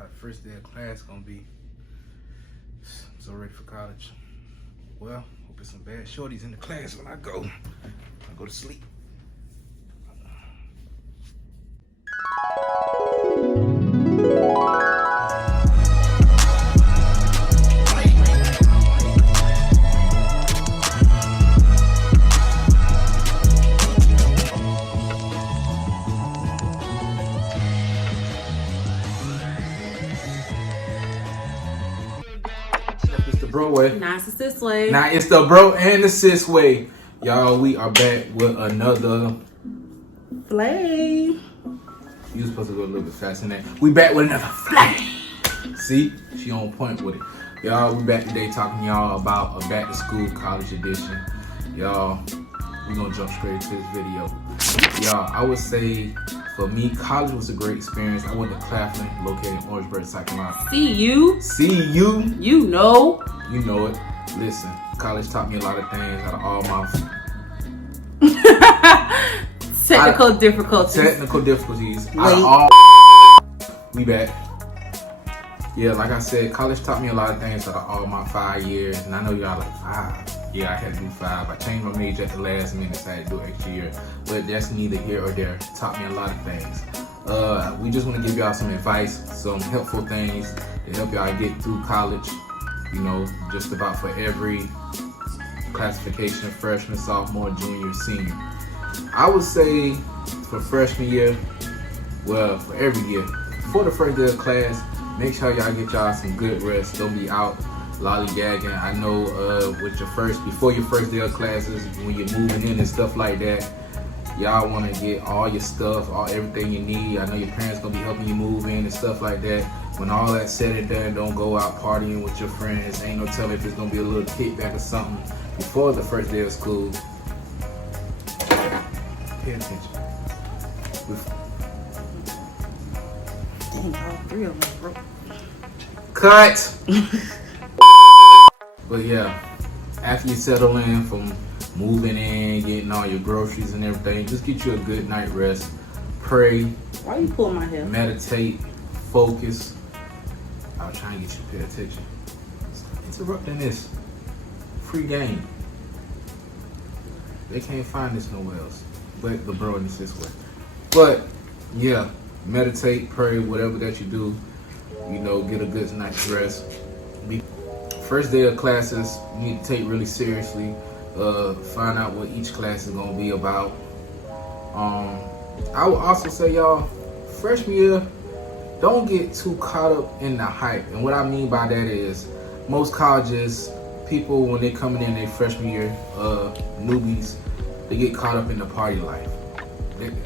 how the first day of class gonna be. I'm so ready for college. Well, hope there's some bad shorties in the class when I go to sleep. It's the bro way. Nah, it's the sis way. Now it's the bro and the sis way. Y'all, we are back with another Flay. You supposed to go a little bit faster than that. We back with another flay. See? She on point with it. Y'all, we back today talking to y'all about a back to school college edition. Y'all, we gonna jump straight to this video. Y'all, I would say for me, college was a great experience. I went to Claflin, located in Orangeburg, South Carolina. See you. You know. You know it. Listen, college taught me a lot of things out of all my Technical difficulties. Out of all we back. Yeah, like I said, college taught me a lot of things out of all my 5 years. And I know y'all like 5. Yeah, I had to do 5. I changed my major at the last minute, so I had to do an extra year. But that's neither here or there. It taught me a lot of things. We just want to give y'all some advice, some helpful things to help y'all get through college. You know, just about for every classification, freshman, sophomore, junior, senior. I would say for freshman year, well, for every year, before the first day of class, make sure y'all get y'all some good rest. Don't be out lollygagging. I know before your first day of classes, when you're moving in and stuff like that, y'all want to get all your stuff, everything you need. I know your parents gonna be helping you move in and stuff like that. When all that's said and done, don't go out partying with your friends. Ain't no telling if there's gonna be a little kickback or something before the first day of school. Pay attention. Dang, all 3 of them broke. Cut! But yeah, after you settle in from moving in, getting all your groceries and everything, just get you a good night rest. Pray. Why you pulling my hair? Meditate. Focus. I was trying to get you to pay attention. Stop interrupting this. Free game. They can't find this nowhere else. But the bro in this way. But yeah, meditate, pray, whatever that you do, you know, get a good night's rest. First day of classes, you need to take really seriously. Find out what each class is gonna be about. I would also say, y'all, freshman year, don't get too caught up in the hype. And what I mean by that is, most colleges, people when they coming in their freshman year, newbies, they get caught up in the party life.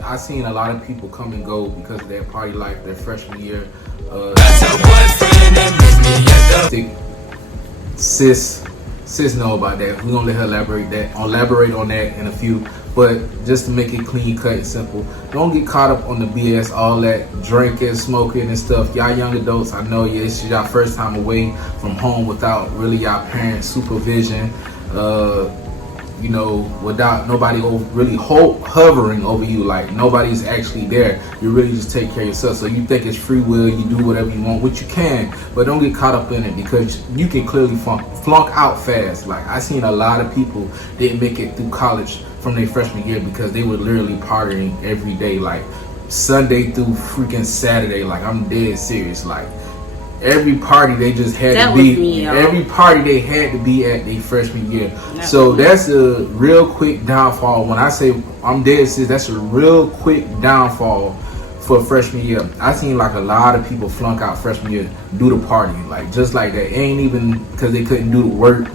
I've seen a lot of people come and go because of their party life, their freshman year. Sis know about that. We're gonna let her elaborate on that in a few. But just to make it clean, cut, and simple, don't get caught up on the BS, all that drinking, smoking, and stuff. Y'all young adults, I know it's y'all first time away from home without really y'all parents' supervision. You know, without nobody really hovering over you, like nobody's actually there. You really just take care of yourself. So you think it's free will, you do whatever you want, which you can, but don't get caught up in it because you can clearly flunk out fast. Like I seen a lot of people didn't make it through college from their freshman year because they were literally partying every day, like Sunday through freaking Saturday. Like I'm dead serious. Like every party they just had to be. Every party they had to be at their freshman year. So that's a real quick downfall. When I say I'm dead serious, that's a real quick downfall for freshman year. I seen like a lot of people flunk out freshman year due to partying, like just like that. It ain't even because they couldn't do the work.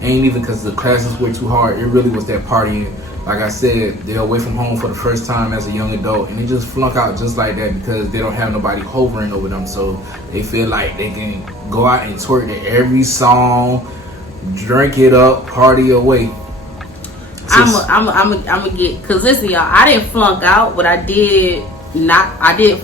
Ain't even because the classes were too hard. It really was that partying. Like I said, they're away from home for the first time as a young adult, and they just flunk out just like that because they don't have nobody hovering over them. So they feel like they can go out and twerk to every song, drink it up, party away. I'm get, cause listen, y'all, I didn't flunk out, but I did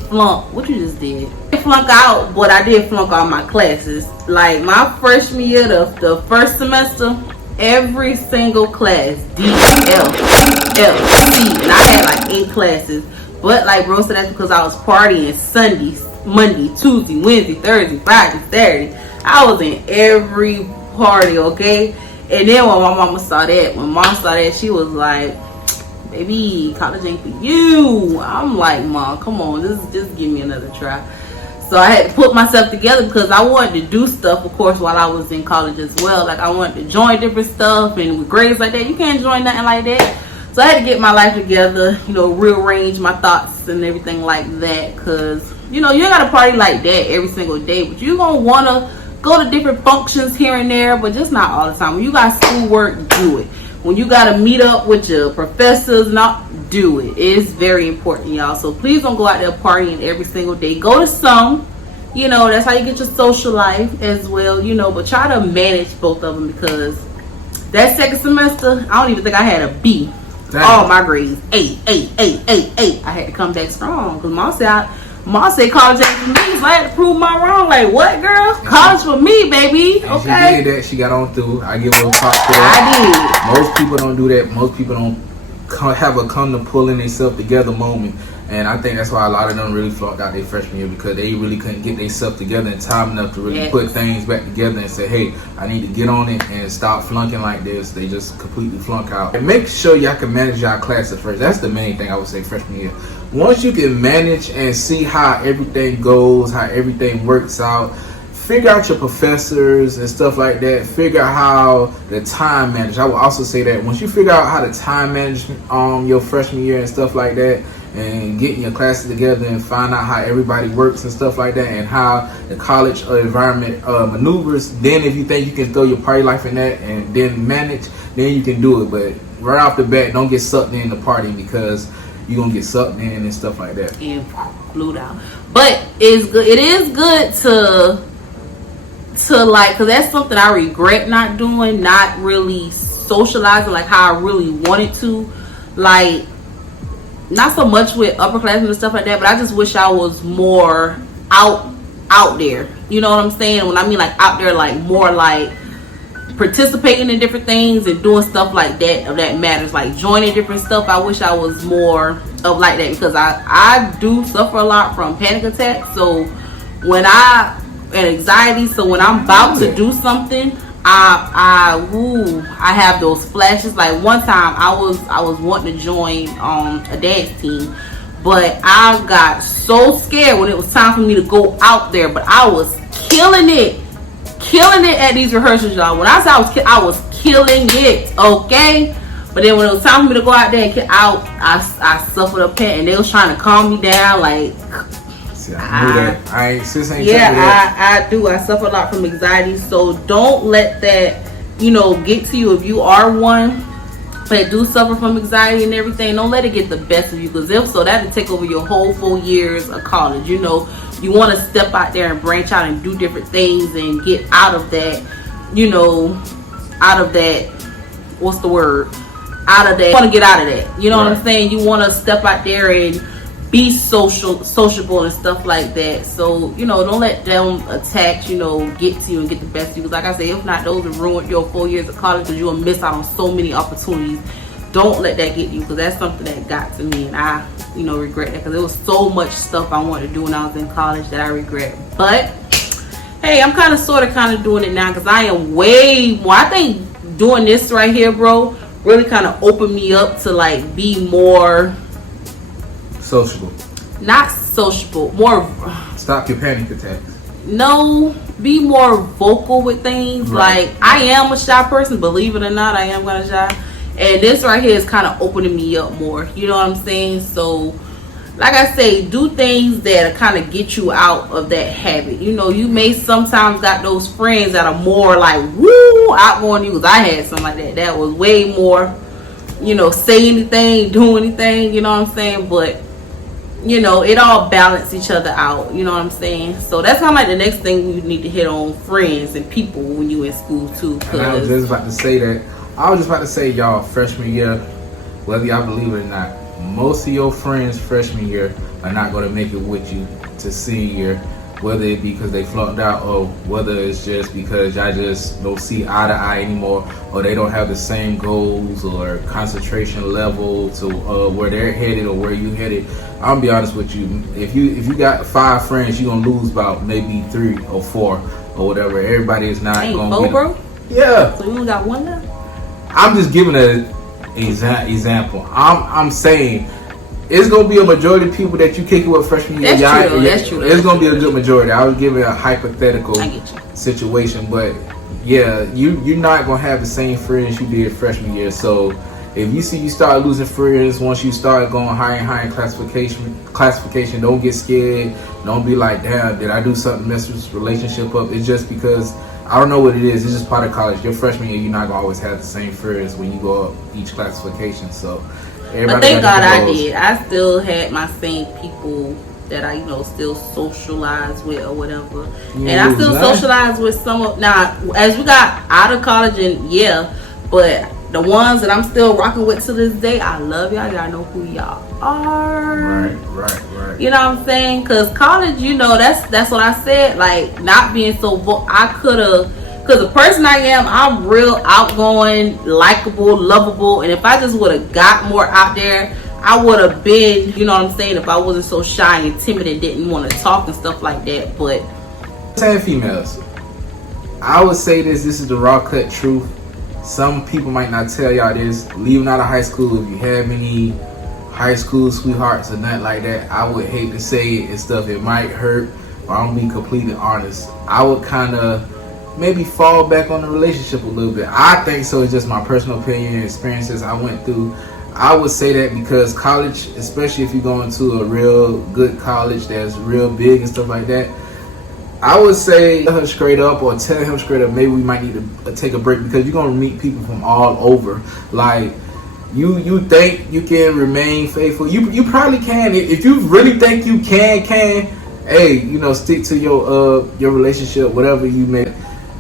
flunk. What you just did? I didn't flunk out, but I did flunk all my classes. Like my freshman year, the first semester, every single class, D, F, C, and I had like 8 classes. But like bro said, that's because I was partying Sundays, Monday, Tuesday, Wednesday, Thursday, Friday, Saturday. I was in every party, okay? And then when my mama saw that, she was like, baby, college ain't for you. I'm like, Mom, come on, just give me another try. So I had to put myself together because I wanted to do stuff, of course, while I was in college as well. Like I wanted to join different stuff, and with grades like that, you can't join nothing like that. So I had to get my life together, rearrange my thoughts and everything like that. Because, you ain't got to party like that every single day. But you're going to want to go to different functions here and there, but just not all the time. When you got schoolwork, do it. When you got to meet up with your professors, do it. It's very important, y'all. So please don't go out there partying every single day. Go to some. That's how you get your social life as well, but try to manage both of them, because that second semester, I don't even think I had a B. Dang. All my grades, 8. I had to come back strong because Mom said college ain't for me, so I had to prove my wrong. Like, what, girl? College for me, baby. And okay. She did that. She got on through. I give her a top for that. I did. Most people don't do that. Most people don't have a come to pulling themselves together moment. And I think that's why a lot of them really flunked out their freshman year, because they really couldn't get themselves together in time enough to really put things back together and say, hey, I need to get on it and stop flunking like this. They just completely flunk out. And make sure y'all can manage y'all classes first. That's the main thing I would say freshman year. Once you can manage and see how everything goes, how everything works out, figure out your professors and stuff like that. Figure out how the time manage. I would also say that once you figure out how to time manage your freshman year and stuff like that, and getting your classes together and find out how everybody works and stuff like that, and how the college environment maneuvers, then if you think you can throw your party life in that and then manage, then you can do it. But right off the bat, don't get sucked in the party, because you're gonna get sucked in and stuff like that. And flew out. But it's good. It is good to like, because that's something I regret not doing, not really socializing like how I really wanted to. Like, not so much with upperclassmen and stuff like that, but I just wish I was more out there. You know what I'm saying? When I mean like out there, like more like participating in different things and doing stuff like that matters, like joining different stuff. I wish I was more of like that, because I do suffer a lot from panic attacks. So when and anxiety, so when I'm about to do something, I have those flashes. Like one time I was wanting to join a dance team, but I got so scared when it was time for me to go out there. But I was killing it at these rehearsals, y'all. When I say I was killing it, okay. But then when it was time for me to go out there and get out, I suffered a panic, and they was trying to calm me down. Like, see, I knew that. I do. I suffer a lot from anxiety, so don't let that, get to you. If you are one that do suffer from anxiety and everything, don't let it get the best of you, because if so, that'll take over your whole 4 years of college. You want to step out there and branch out and do different things and get out of that, what's the word? You want to get out of that. You know what I'm saying? You want to step out there and be sociable and stuff like that. So, don't let them attacks, get to you and get the best of you. Because like I say, if not, those will ruin your 4 years of college, because you'll miss out on so many opportunities. Don't let that get to you, because that's something that got to me, and I, regret that, because there was so much stuff I wanted to do when I was in college that I regret. But hey, I'm kind of doing it now, because I am way more. I think doing this right here, bro, really kind of opened me up to like be more sociable. Not sociable, more. Stop your panic attacks. No, be more vocal with things. Right. Like, I am a shy person, believe it or not, I am kind of shy. And this right here is kind of opening me up more. You know what I'm saying? So, like I say, do things that kind of get you out of that habit. You may sometimes got those friends that are more like, woo, outgoing you. Because I had something like that. That was way more, say anything, do anything. You know what I'm saying? But it all balance each other out. You know what I'm saying? So that's kind of like the next thing you need to hit on, friends and people when you in school too. And I was just about to say that. I was just about to say, y'all, freshman year, whether y'all believe it or not, most of your friends freshman year are not going to make it with you to senior year, whether it be because they flunked out, or whether it's just because y'all just don't see eye to eye anymore, or they don't have the same goals or concentration level to where they're headed or where you headed. I'm gonna be honest with you. If you got 5 friends, you gonna lose about maybe 3 or 4 or whatever. Everybody is not gonna be. Bro? Yeah. So you only got one now? I'm just giving an example. I'm saying it's gonna be a majority of people that you kick it with freshman year. That's true. It's gonna be a good majority. I was giving a hypothetical I get you. situation, but yeah, you're not gonna have the same friends you did freshman year. So if you see you start losing friends once you start going higher and higher in classification, don't get scared. Don't be like, damn, did I do something to mess this relationship up? It's just because I don't know what it is. It's just part of college. Your freshman year, you're not gonna always have the same friends when you go up each classification. So but thank God I did. I still had my same people that I, still socialize with or whatever. And I still socialize with some of, now, as we got out of college and but the ones that I'm still rocking with to this day, I love y'all. Y'all know who y'all are. Right. You know what I'm saying? Because college, that's what I said. Like, not being so, I could have, because the person I am, I'm real outgoing, likable, lovable. And if I just would have got more out there, I would have been, you know what I'm saying, if I wasn't so shy and timid and didn't want to talk and stuff like that. But 10 females, I would say this is the raw cut truth. Some people might not tell y'all this. Leaving out of high school, if you have any high school sweethearts or nothing like that, I would hate to say it and stuff. It might hurt, but I'm gonna be completely honest. I would kind of maybe fall back on the relationship a little bit. I think so. It's just my personal opinion and experiences I went through. I would say that because college, especially if you're going to a real good college that's real big and stuff like that, I would say tell her straight up or tell him straight up, maybe we might need to take a break because you're going to meet people from all over. Like, you think you can remain faithful. You probably can. If you really think you can, hey, stick to your relationship, whatever you may.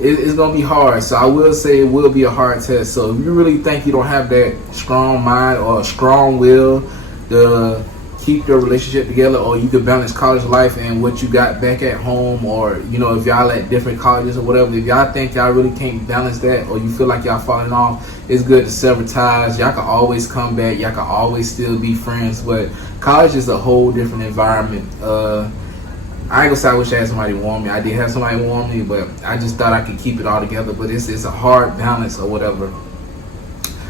It's gonna be hard. So I will say it will be a hard test. So if you really think you don't have that strong mind or a strong will to keep your relationship together, or you could balance college life and what you got back at home, or if y'all at different colleges or whatever, if y'all think y'all really can't balance that, or you feel like y'all falling off, it's good to sever ties. Y'all can always come back. Y'all can always still be friends. But college is a whole different environment. I ain't gonna say I wish I had somebody warn me. I did have somebody warn me, but I just thought I could keep it all together. But it's a hard balance or whatever.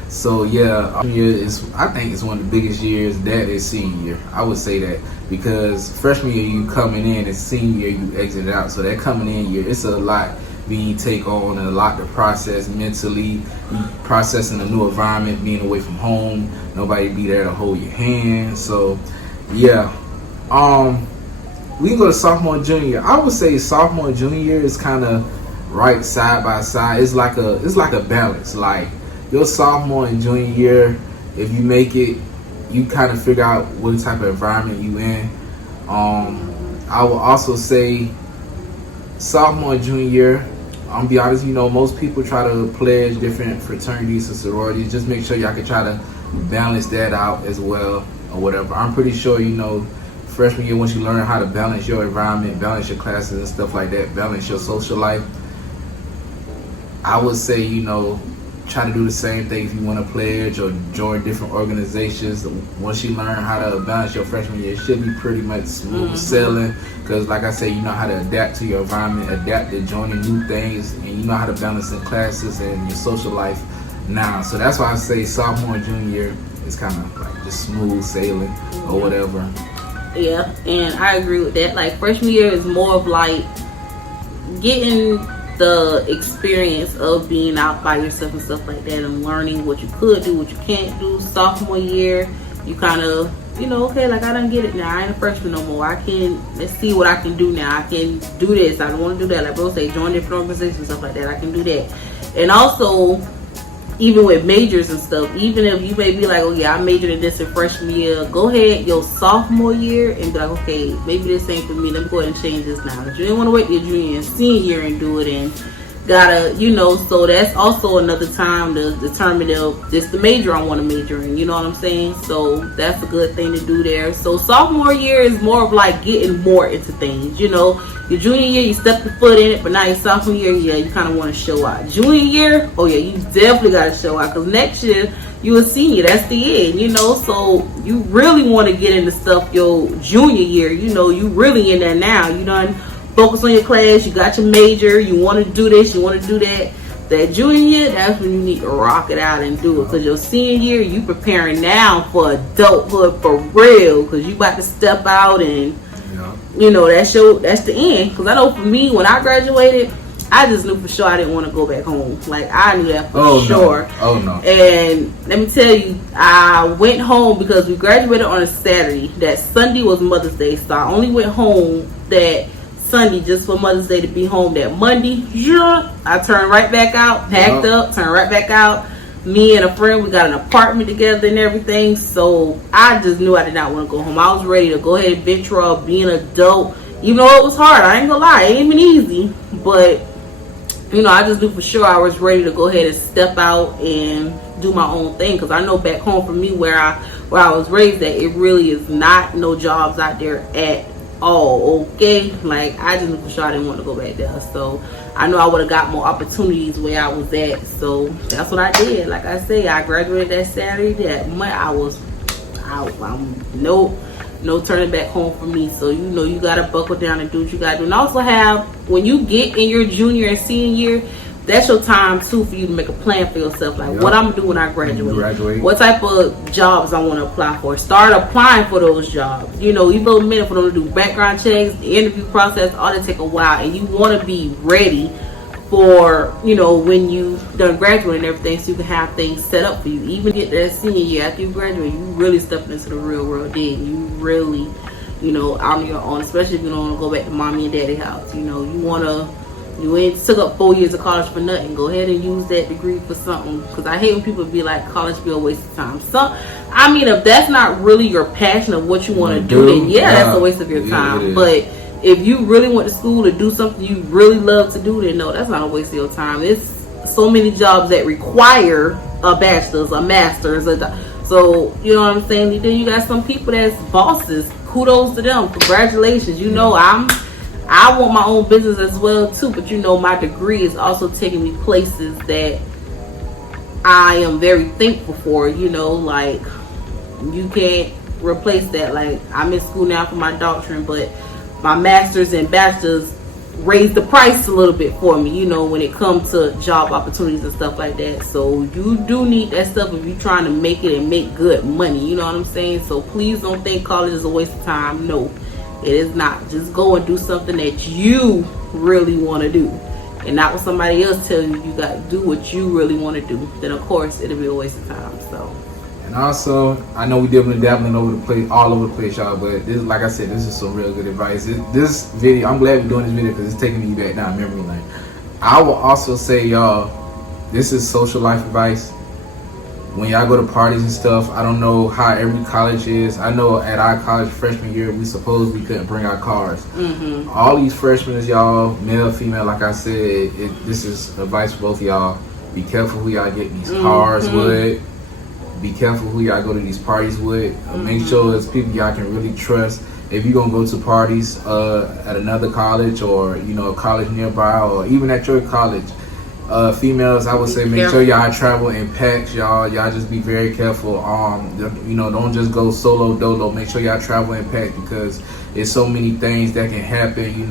So yeah, I think it's one of the biggest years. That is senior year. I would say that because freshman year you coming in and senior year you exit out. So that coming in year, it's a lot being take on and a lot to process mentally. You processing a new environment, being away from home, nobody be there to hold your hand. So yeah, we can go to sophomore and junior year. I would say sophomore and junior year is kind of right side by side. It's like a balance. Like your sophomore and junior year, if you make it, you kind of figure out what type of environment you in. I will also say sophomore and junior year, I'm be honest, most people try to pledge different fraternities and sororities. Just make sure y'all can try to balance that out as well or whatever. I'm pretty sure freshman year, once you learn how to balance your environment, balance your classes and stuff like that, balance your social life, I would say, try to do the same thing if you want to pledge or join different organizations. Once you learn how to balance your freshman year, it should be pretty much smooth sailing. Because like I said, you know how to adapt to your environment, adapt to joining new things, and you know how to balance in classes and your social life now. So that's why I say sophomore and junior year is kind of like just smooth sailing or whatever. Yeah, and I agree with that. Like freshman year is more of like getting the experience of being out by yourself and stuff like that and learning what you could do, what you can't do. Sophomore year, you kind of, okay, like I done get it now. I ain't a freshman no more. Let's see what I can do now. I can do this. I don't want to do that. Like bro say, join different organizations, stuff like that. I can do that. And also, even with majors and stuff, even if you may be like, oh yeah, I majored in this in freshman year, go ahead your sophomore year and be like, okay, maybe this ain't for me. Let me go ahead and change this now. But you didn't want to wait till your junior and senior year and do it. And gotta, so that's also another time to determine if this the major I want to major in, you know what I'm saying? So that's a good thing to do there. So sophomore year is more of like getting more into things, your junior year you stepped your foot in it, but now your sophomore year, yeah, you kind of want to show out. Junior year, oh yeah, you definitely got to show out, because next year you a senior, that's the end, so you really want to get into stuff your junior year, you really in there now, you done focus on your class, you got your major, you want to do this, you want to do that. That junior year, that's when you need to rock it out and do it, because your senior year, you preparing now for adulthood for real, because you about to step out and that's the end. Because I know for me, when I graduated, I just knew for sure I didn't want to go back home. Like, I knew that for sure. Oh no. And let me tell you, I went home because we graduated on a Saturday. That Sunday was Mother's Day, so I only went home that Sunday just for Mother's Day to be home. That Monday, I turned right back out, packed up, turned right back out. Me and a friend, we got an apartment together and everything. So I just knew I did not want to go home. I was ready to go ahead and venture off, be an adult. Even though it was hard, I ain't gonna lie, it ain't been easy. But I just knew for sure I was ready to go ahead and step out and do my own thing. Because I know back home for me, where I was raised at, it really is not no jobs out there at all. Okay, like, I just knew for sure I didn't want to go back there. So I know I would have got more opportunities where I was at. So that's what I did. Like I say, I graduated that Saturday. That month I was out. No turning back home for me. So you gotta buckle down and do what you gotta do. And also have, when you get in your junior and senior year, that's your time too for you to make a plan for yourself. Like, what I'm gonna do when I graduate. What type of jobs I want to apply for. Start applying for those jobs. Even though a minute for them to do background checks, the interview process, all that take a while, and you want to be ready for when you done graduate and everything, so you can have things set up for you. Even get that senior year after you graduate, you really stepping into the real world. Then you really out on your own, especially if you don't want to go back to mommy and daddy house. You ain't took up 4 years of college for nothing. Go ahead and use that degree for something. Because I hate when people be like, college be a waste of time. If that's not really your passion of what you want to do, then that's a waste of your time. But if you really went to school to do something you really love to do, then no, that's not a waste of your time. It's so many jobs that require a bachelor's, a master's, so you know what I'm saying. Then you got some people that's bosses. Kudos to them. Congratulations. I want my own business as well too, but my degree is also taking me places that I am very thankful for. Like, you can't replace that. Like, I'm in school now for my doctorate, but my master's and bachelor's raised the price a little bit for me, when it comes to job opportunities and stuff like that. So you do need that stuff if you're trying to make it and make good money, you know what I'm saying? So please don't think college is a waste of time. No, it is not. Just go and do something that you really want to do, and not what somebody else tells you. You got to do what you really want to do. Then of course it'll be a waste of time. So. And also, I know we dabbling all over the place, y'all. But this, like I said, this is some real good advice. This video, I'm glad we're doing this video because it's taking me back down memory lane. I will also say, y'all, this is social life advice. When y'all go to parties and stuff, I don't know how every college is. I know at our college freshman year, we couldn't bring our cars. Mm-hmm. All these freshmen, y'all, male, female, like I said, this is advice for both of y'all. Be careful who y'all get these cars with. Be careful who y'all go to these parties with. Make sure it's people y'all can really trust. If you're gonna go to parties at another college, or a college nearby, or even at your college, females, I would say make sure y'all travel in packs. Y'all just be very careful. Don't just go solo dolo. Make sure y'all travel in packs, because there's so many things that can happen. You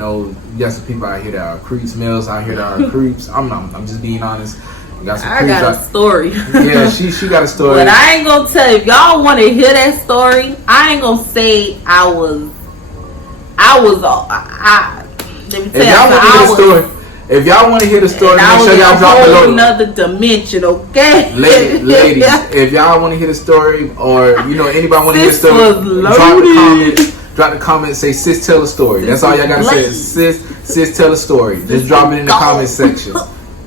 got some people out here that are creeps, males out here that are creeps. I'm just being honest. I got a story. Yeah, she got a story. But I ain't gonna tell you. If y'all want to hear that story, I ain't gonna say I was. Let me tell you, if y'all want to hear the story, make sure y'all drop below. Another dimension, okay? Ladies, if y'all want to hear the story, or anybody want to hear the story, drop the comment. Say, sis, tell a story. That's all y'all gotta say. Sis, tell a story. Just drop it in the comment section.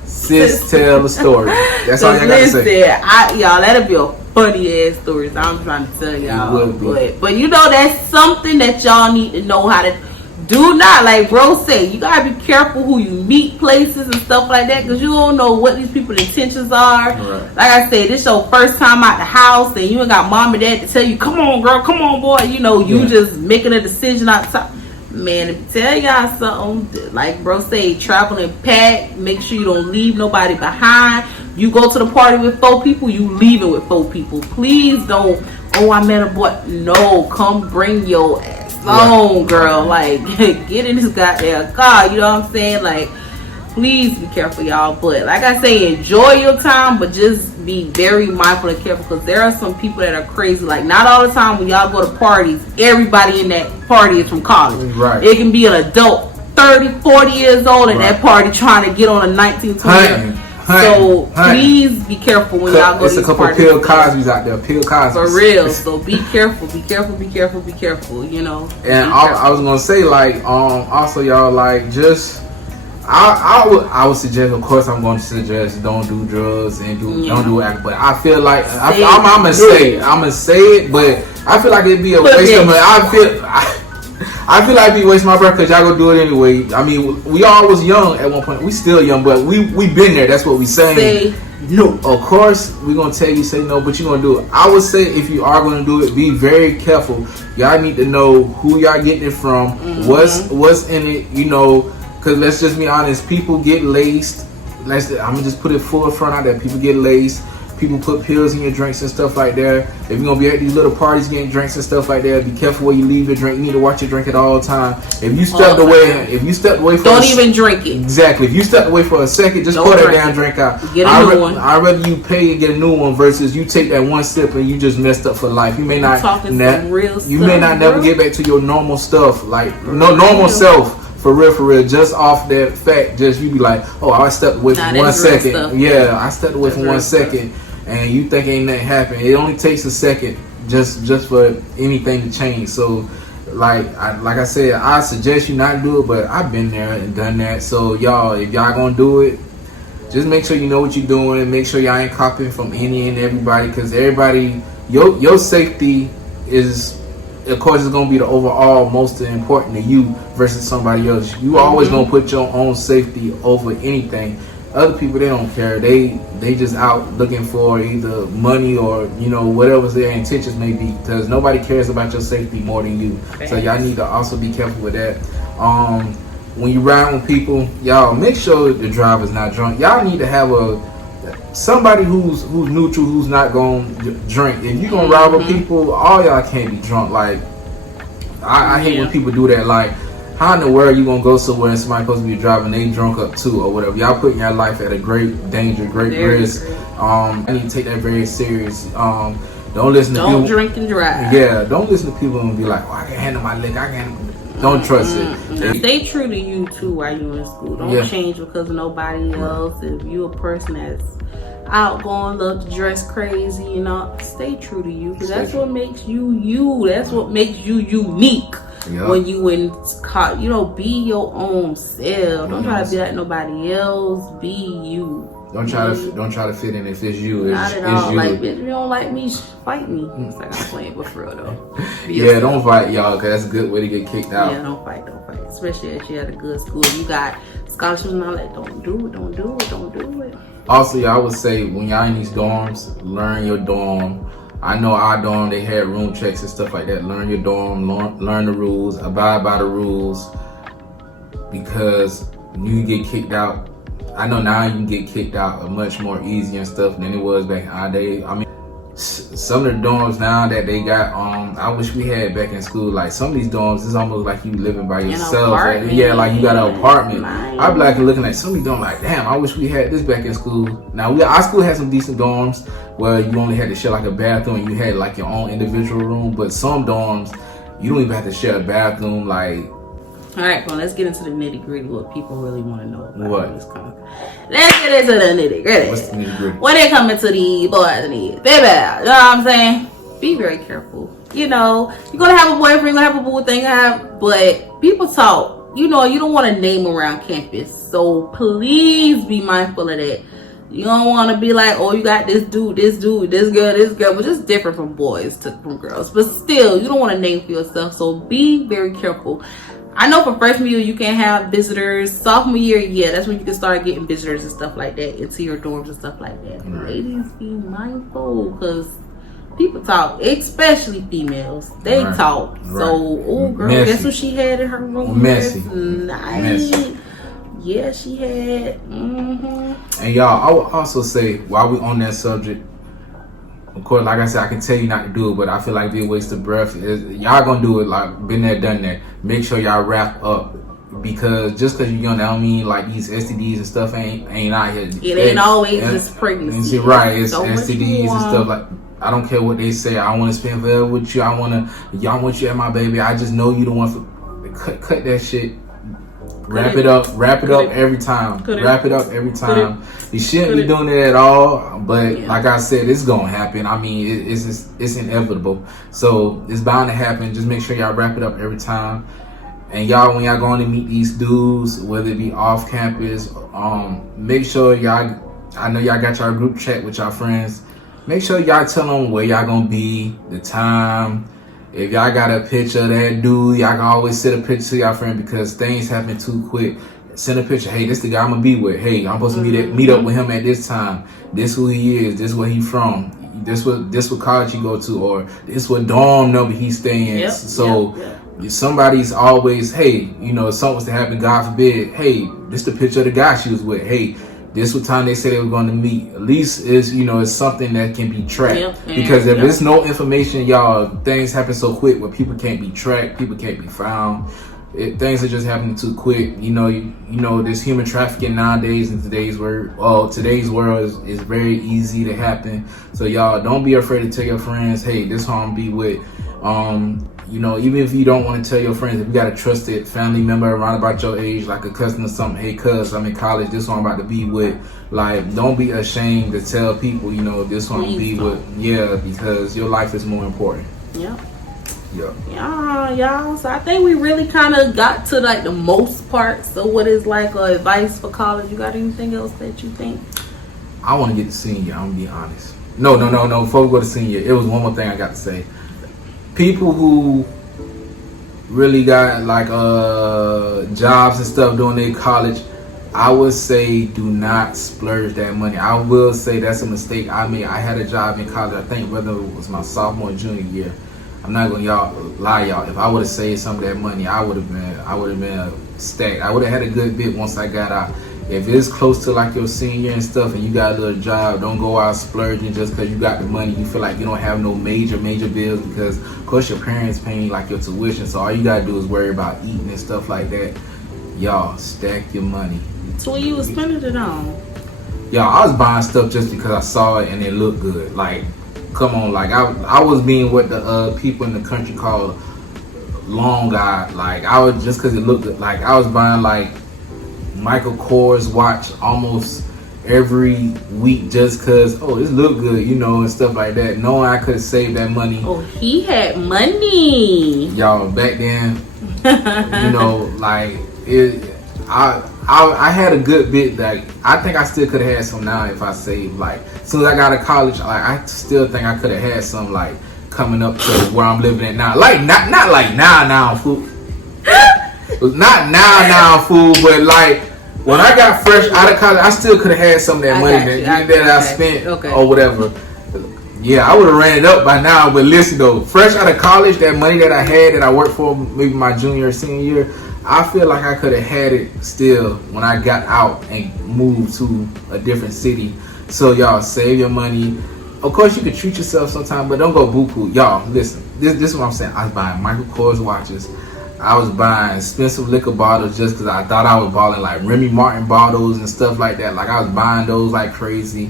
Sis, tell a story. That's all y'all gotta say. Y'all, that'll be a funny ass story. So I'm trying to tell y'all. But that's something that y'all need to know how to. Do not, like bro say, you gotta be careful who you meet places and stuff like that, because you don't know what these people's intentions are. Right. Like I said, this your first time out the house and you ain't got mom and dad to tell you, come on girl, come on boy, you know, you just making a decision outside. Man, if tell y'all something, like bro say, travel and pack, make sure you don't leave nobody behind. You go to the party with 4 people, you leaving with 4 people. Please don't, oh I met a boy. No, come bring your ass on, girl. Like, get in this goddamn car, you know what I'm saying? Like, please be careful, y'all. But like I say, enjoy your time, but just be very mindful and careful, because there are some people that are crazy. Like, not all the time when y'all go to parties, everybody in that party is from college. Right. It can be an adult 30, 40 years old in that party trying to get on a 19, 20. So please be careful when y'all go to these It's a couple parties. Pill Cosby's out there. Pill Cosby's. For real. So be careful, be careful, be careful, be careful, you know. And I was gonna say, like, also y'all, like, just I would suggest, of course I'm going to suggest, don't do drugs and don't do act, but I feel like I'm gonna say it, but I feel like it'd be a waste of money. I feel like it'd be wasting my breath, because y'all gonna do it anyway. I mean, we all was young at one point. We still young, but we been there. That's what we saying. Say no. Of course, we gonna tell you say no, but you gonna do it. I would say if you are gonna do it, be very careful. Y'all need to know who y'all getting it from, what's in it, you know. Because let's just be honest, people get laced. I'm gonna just put it full front out there. People get laced. People put pills in your drinks and stuff like that. If you're gonna be at these little parties getting drinks and stuff like that, be careful where you leave your drink. You need to watch your drink at all time. If you stepped away, don't even drink it. Exactly. If you stepped away for a second, just pour that damn drink out. Get a new one. I'd rather you pay and get a new one versus you take that one sip and you just messed up for life. You may not never get back to your normal stuff, like normal self. For real, just off that fact, just you be like, oh, I stepped away for 1 second. Yeah, I stepped away for 1 second, and you think ain't nothing happened. It only takes a second just for anything to change. So, like I said, I suggest you not do it, but I've been there and done that. So, y'all, if y'all gonna do it, just make sure you know what you're doing, and make sure y'all ain't copying from any and everybody, because everybody, your safety is, of course, it's gonna be the overall most important to you versus somebody else. You always gonna put your own safety over anything. Other people, they don't care. They just out looking for either money or, you know, whatever their intentions may be, because nobody cares about your safety more than you. So y'all need to also be careful with that. When you ride with people, y'all make sure the driver's not drunk. Y'all need to have somebody who's neutral, who's not gonna drink. If you gonna ride with people, all y'all can't be drunk. Like, I hate when people do that. Like, how in the world you gonna go somewhere and somebody supposed to be driving, they drunk up too or whatever? Y'all putting your life at a great danger, great risk. I need to take that very serious. Don't listen to people. Don't drink and drive. Yeah, don't listen to people and be like, oh, I can handle my liquor. Don't trust it. Stay true to you too while you're in school. Don't change because of nobody else. If you're a person that's outgoing, love to dress crazy, you know, stay true to you, because that's what makes you you. That's what makes you unique. Yep. When you you know, be your own self. Don't try to be like nobody else. Be you. Don't try to fit in if it's you. Not at all. You. Like, bitch, you don't like me, fight me. It's like I'm playing, but for real though. Yeah, don't fight, y'all, because that's a good way to get kicked out. Yeah, don't fight. Especially if you had a good school. You got scholarships and all that. Don't do it. Also, y'all would say, when y'all in these dorms, learn your dorm. I know our dorm, they had room checks and stuff like that. Learn your dorm, learn the rules, abide by the rules, because you get kicked out. I know now you can get kicked out much more easy and stuff than it was back in our day. I mean, some of the dorms now that they got, I wish we had back in school. Like, some of these dorms, it's almost like you living by yourself. Yeah, like you got an apartment. Nice. I be like looking at some of these dorms like, damn, I wish we had this back in school. Now, our school had some decent dorms where you only had to share like a bathroom and you had like your own individual room. But some dorms, you don't even have to share a bathroom. Like, all right, well, let's get into the nitty gritty. What people really want to know about what? Let's get into the nitty gritty. What's the nitty gritty? When it comes to the boys and the baby, you know what I'm saying? Be very careful. You know, you're gonna have a boyfriend, you're gonna have a boo thing, but people talk. You know, you don't want to name around campus, so please be mindful of that. You don't want to be like, oh, you got this dude, this girl, which is different from boys from girls. But still, you don't want to name for yourself, so be very careful. I know for freshman year you can't have visitors. Sophomore year, yeah, that's when you can start getting visitors and stuff like that into your dorms and stuff like that. Right. Ladies, be mindful because people talk, especially females. They Right. talk. Right. So, oh girl, Messy. guess what she had in her room Messy. last night? Messy. Yeah, she had. And y'all, I will also say, while we on that subject, of course, like I said, I can tell you not to do it, but I feel like it'd be a waste of breath. Y'all gonna do it, like, been there, done that. Make sure y'all wrap up. Because just because you're young, that don't mean like these STDs and stuff ain't out here. It ain't always just pregnancy. Right, it's So much STDs and more. stuff like. I don't care what they say. I want to spend forever with you. Y'all want you at my baby. I just know you the one for. Cut that shit. Wrap it up every time. Wrap it up every time. You shouldn't be doing it at all, but like I said, it's gonna happen. I mean, it's inevitable. So it's bound to happen. Just make sure y'all wrap it up every time. And y'all, when y'all going to meet these dudes, whether it be off campus, make sure y'all. I know y'all got y'all group chat with y'all friends. Make sure y'all tell them where y'all gonna be, the time. If y'all got a picture of that dude, y'all can always send a picture to y'all friend because things happen too quick. Send a picture. Hey, this the guy I'm gonna be with. Hey, I'm supposed to meet up with him at this time. This who he is. This where he from. This what college he go to, or this what dorm number he staying. Yep, So yep. somebody's always, hey, you know, if something was to happen, God forbid. Hey, this the picture of the guy she was with. Hey, this what time they said they were going to meet. At least is, you know, it's something that can be tracked. Yep, because if there's no information, y'all, things happen so quick where people can't be tracked, people can't be found. Things are just happening too quick. You know, there's human trafficking nowadays in today's world. Today's world is very easy to happen. So y'all, don't be afraid to tell your friends, hey, this who I'm be with. You know, even if you don't want to tell your friends, if you got a trusted family member around about your age, like a cousin or something, hey, cuz, I'm in college, this one I'm about to be with. Like, don't be ashamed to tell people, you know, this one I'm be with. Yeah, because your life is more important. Yep. Yeah. Y'all. So I think we really kind of got to like the most part. So what is like advice for college? You got anything else that you think? I want to get to senior. I'm gonna be honest. No. Before we go to senior, it was one more thing I got to say. People who really got like jobs and stuff during their college, I would say do not splurge that money. I will say that's a mistake I made. I had a job in college. I think whether it was my sophomore or junior year. I'm not gonna lie, y'all. If I would have saved some of that money, I would have been stacked. I would have had a good bit once I got out. If it's close to like your senior and stuff and you got a little job, don't go out splurging just because you got the money. You feel like you don't have no major bills because of course your parents paying like your tuition. So all you gotta do is worry about eating and stuff like that. Y'all, stack your money. So what you was spending it on? Y'all, I was buying stuff just because I saw it and it looked good. Like, come on, like I was being what the people in the country call long guy. Like I was just because it looked good. Like I was buying like Michael Kors watch almost every week just because, oh, this look good, you know, and stuff like that. Knowing I could save that money. Oh, he had money. Y'all, back then, you know, like I had a good bit. Like I think I still could have had some now if I saved. Like as soon as I got to college, like I still think I could have had some like coming up to where I'm living at now. Like not like now, fool. Not now, fool. But like when I got fresh out of college, I still could have had some of that money that I spent or whatever. Yeah, I would have ran it up by now. But listen though, fresh out of college, that money that I had that I worked for maybe my junior or senior year, I feel like I could have had it still when I got out and moved to a different city. So y'all, save your money. Of course, you can treat yourself sometimes, but don't go buku. Y'all, listen. This is what I'm saying. I was buying Michael Kors watches. I was buying expensive liquor bottles just because I thought I was balling, like Remy Martin bottles and stuff like that. Like I was buying those like crazy.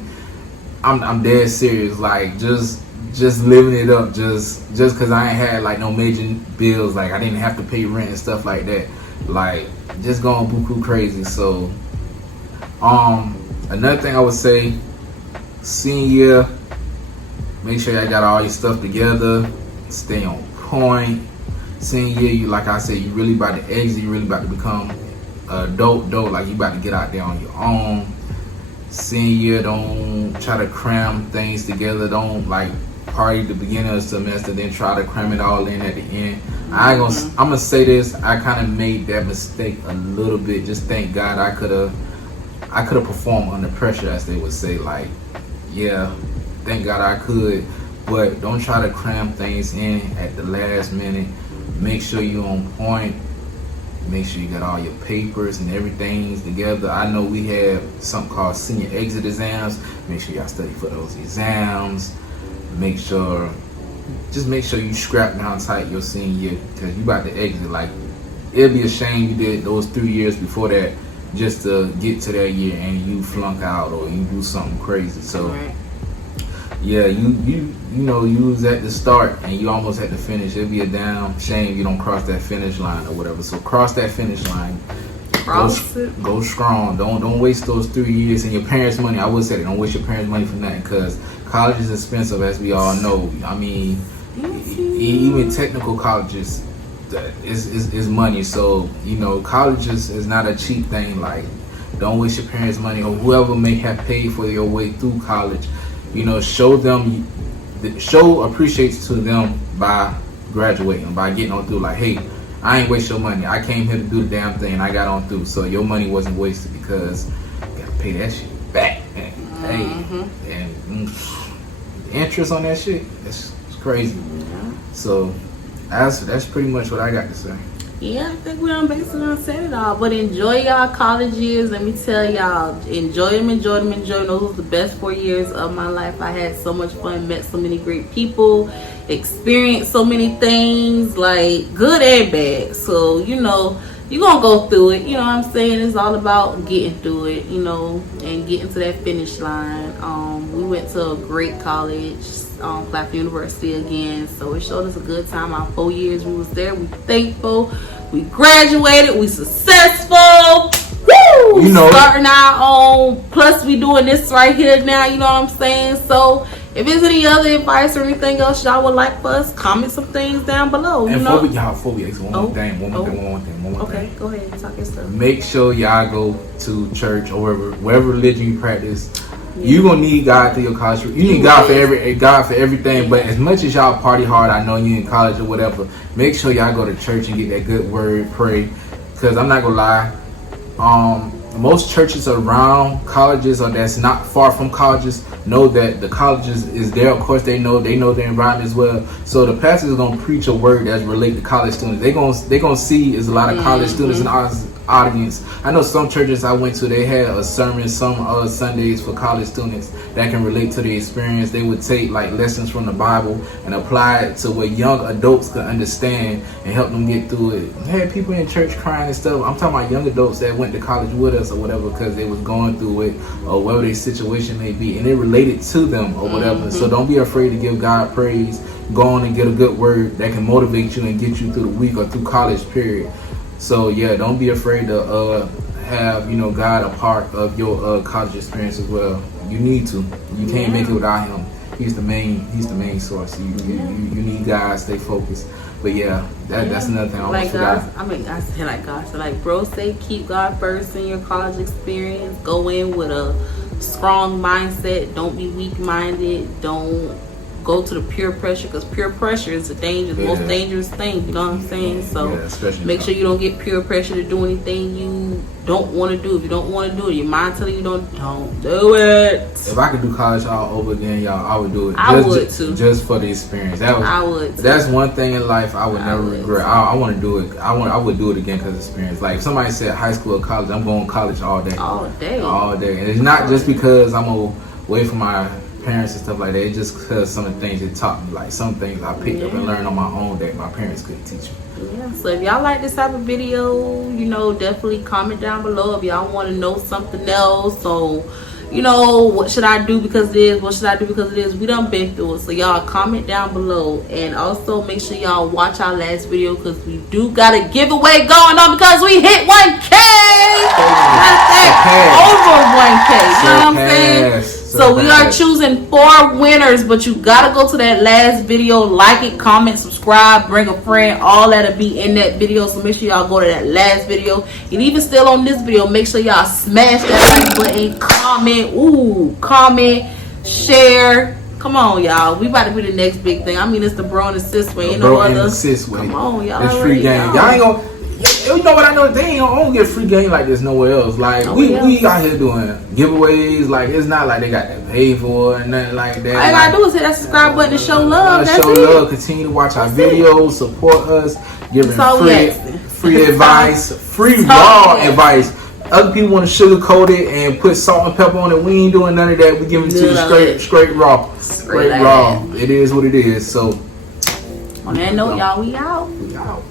I'm dead serious. Like just living it up. Just because I ain't had like no major bills. Like I didn't have to pay rent and stuff like that. Like just going buku crazy. So another thing I would say, senior year, make sure y'all got all your stuff together, stay on point. Senior year, you, like I said, you really about to exit, you really about to become adult, like you about to get out there on your own. Senior year, don't try to cram things together. Don't like party at the beginning of the semester, then try to cram it all in at the end. I'm gonna say this. I kind of made that mistake a little bit. Just thank God I could have performed under pressure, as they would say. Like, yeah, thank God I could. But don't try to cram things in at the last minute. Make sure you're on point. Make sure you got all your papers and everything together. I know we have something called senior exit exams. Make sure y'all study for those exams. Just make sure you scrap down tight your senior year, because you about to exit. Like, it'd be a shame you did those 3 years before that just to get to that year and you flunk out or you do something crazy. So yeah, you know, you was at the start and you almost had to finish. It'd be a damn shame you don't cross that finish line or whatever. So cross that finish line. Go strong. Don't waste those 3 years and your parents' money. I would say don't waste your parents' money for nothing, because college is expensive, as we all know. I mean, even technical colleges is money. So, you know, college is not a cheap thing. Like, don't waste your parents' money or whoever may have paid for your way through college. You know, show appreciation to them by graduating, by getting on through. Like, hey, I ain't waste your money. I came here to do the damn thing and I got on through. So your money wasn't wasted, because you gotta pay that shit back. And interest on that shit, it's crazy. So that's pretty much what I got to say. Yeah, I think we done basically said it all. But enjoy y'all college years. Let me tell y'all, enjoy them. Those were the best 4 years of my life. I had so much fun, met so many great people, experienced so many things, like good and bad. So, you know, you're going to go through it. You know what I'm saying? It's all about getting through it, you know, and getting to that finish line. We went to a great college, Claflin University again, so it showed us a good time. Our 4 years we was there, we thankful, we graduated, we successful. Woo! You know, starting our own, plus we doing this right here now, you know what I'm saying? So if there's any other advice or anything else y'all would like for us, comment some things down below. And before we exit, one more thing. Okay, go ahead, talk your stuff. Make sure y'all go to church or wherever religion you practice. You gonna need God through your college. You need God for everything. But as much as y'all party hard, I know you in college or whatever, make sure y'all go to church and get that good word, pray. Because I'm not gonna lie, most churches around colleges or that's not far from colleges know that the colleges is there. Of course, they know the environment as well. So the pastor is gonna preach a word that's related to college students. They gonna see is a lot of college students in our audience. I know some churches I went to, they had a sermon some Sundays for college students that can relate to the experience. They would take like lessons from the Bible and apply it to what young adults could understand and help them get through it. I had people in church crying and stuff. I'm talking about young adults that went to college with us or whatever, because they was going through it or whatever their situation may be, and it related to them or whatever. So don't be afraid to give God praise. Go on and get a good word that can motivate you and get you through the week or through college period. So yeah, don't be afraid to have, you know, God a part of your college experience as well. You need to. You can't make it without him. He's the main source. You need God. Stay focused. But yeah, that's another thing I almost forgot. I said like God. So like bro say, keep God first in your college experience. Go in with a strong mindset. Don't be weak-minded. Don't go to the peer pressure, because peer pressure is the most dangerous thing, you know what I'm saying? So make sure you don't get peer pressure to do anything you don't want to do. If you don't want to do it, your mind telling you don't do it. If I could do college all over again, y'all, I would do it. I would too. Just for the experience. I would too. That's one thing in life I would never regret. I want to do it. I would do it again because of experience. Like if somebody said high school or college, I'm going to college all day. All day. And it's not just because I'm away from my parents and stuff like that. It's just because some of the things it taught me, like some things I picked up and learned on my own that my parents couldn't teach me. Yeah, so if y'all like this type of video, you know, definitely comment down below if y'all want to know something else. So, you know, what should I do because it is? What should I do because it is? We done been through it. So y'all comment down below, and also make sure y'all watch our last video because we do got a giveaway going on because we hit 1K. Over 1K. You know what I'm saying? So we are choosing 4 winners, but you gotta go to that last video, like it, comment, subscribe, bring a friend. All that'll be in that video. So make sure y'all go to that last video. And even still on this video, make sure y'all smash that like button, comment, share, Come on, y'all. We about to be the next big thing. I mean, it's the bro and the sis way. Ain't no Bro, and other. the sis way. Come on, y'all. It's free game. Y'all ain't gonna. You know what I know? They ain't gonna get free game like this nowhere else. Like we out here doing giveaways. Like it's not like they got to pay for it and nothing like that. All you gotta do is hit that subscribe button to show love. That's show it. love. Continue to watch our videos. Support us. Giving free advice. Free raw advice. Other people want to sugarcoat it and put salt and pepper on it. We ain't doing none of that. We giving it to you straight raw. Straight raw. It is what it is. So on that note, y'all, we out. We out.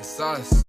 It's us.